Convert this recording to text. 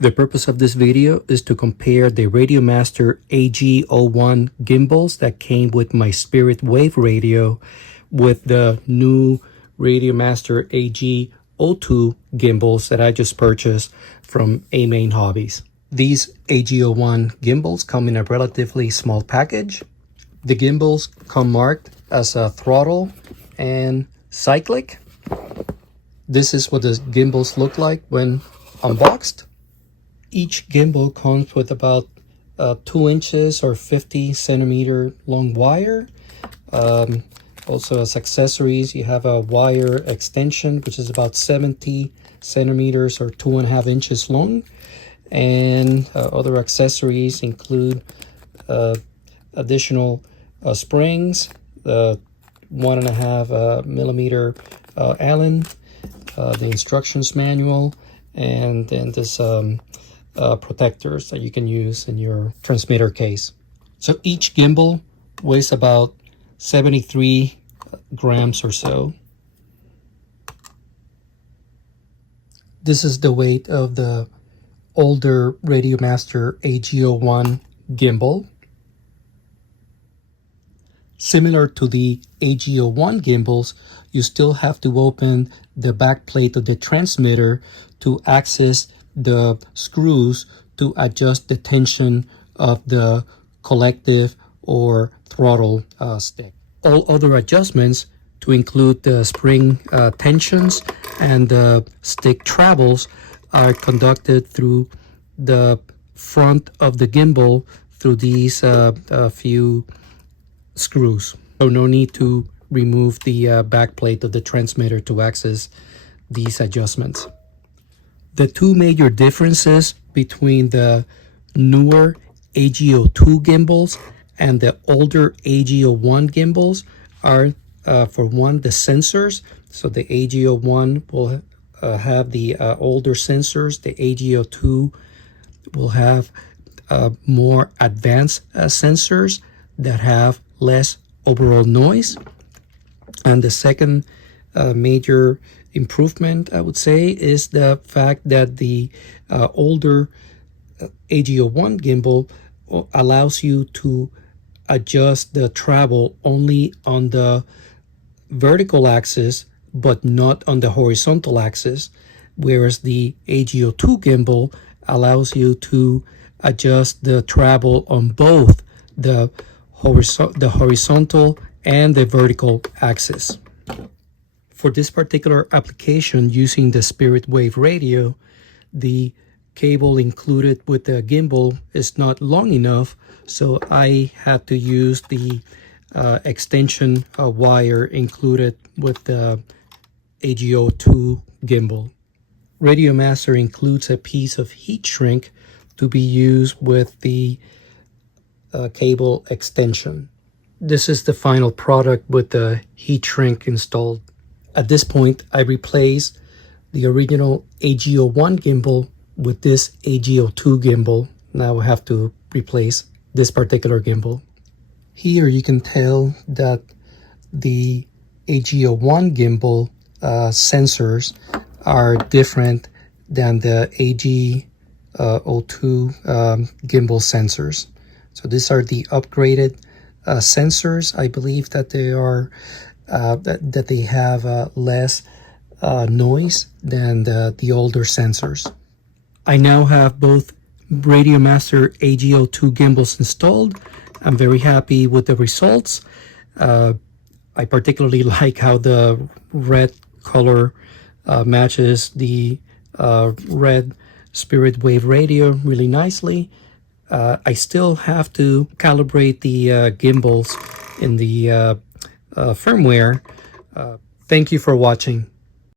The purpose of this video is to compare the RadioMaster AG01 gimbals that came with my Spirit Wave radio with the new RadioMaster AG02 gimbals that I just purchased from A-Main Hobbies. These AG01 gimbals come in a relatively small package. The gimbals come marked as a throttle and cyclic. This is what the gimbals look like when unboxed. Each gimbal comes with about 2 inches or 50 centimeter long wire. Also as accessories, you have a wire extension, which is about 70 centimeters or 2.5 inches long. And other accessories include additional springs, 1.5 millimeter Allen, the instructions manual, and then this protectors that you can use in your transmitter case. So each gimbal weighs about 73 grams or so. This is the weight of the older RadioMaster AG01 gimbal. Similar to the AG01 gimbals, you still have to open the back plate of the transmitter to access the screws to adjust the tension of the collective or throttle stick. All other adjustments, to include the spring tensions and the stick travels, are conducted through the front of the gimbal through these few screws. So no need to remove the back plate of the transmitter to access these adjustments. The two major differences between the newer AG02 gimbals and the older AG01 gimbals are, for one, the sensors. So the AG01 will have the older sensors. The AG02 will have more advanced sensors that have less overall noise. And the second major improvement, I would say, is the fact that the older AG01 gimbal allows you to adjust the travel only on the vertical axis but not on the horizontal axis, whereas the AG02 gimbal allows you to adjust the travel on both the horizontal and the vertical axis. For this particular application, using the Spirit Wave radio, the cable included with the gimbal is not long enough, so I had to use the extension wire included with the AG02 gimbal. RadioMaster includes a piece of heat shrink to be used with the cable extension. This is the final product with the heat shrink installed. At this point, I replaced the original AG01 gimbal with this AG02 gimbal. Now I have to replace this particular gimbal. Here you can tell that the AG01 gimbal sensors are different than the AG02 gimbal sensors. So these are the upgraded sensors. I believe that they are that they have less noise than the older sensors. I now have both RadioMaster AG02 gimbals installed. I'm very happy with the results. I particularly like how the red color matches the red Spirit Wave radio really nicely. I still have to calibrate the gimbals in the firmware. Thank you for watching.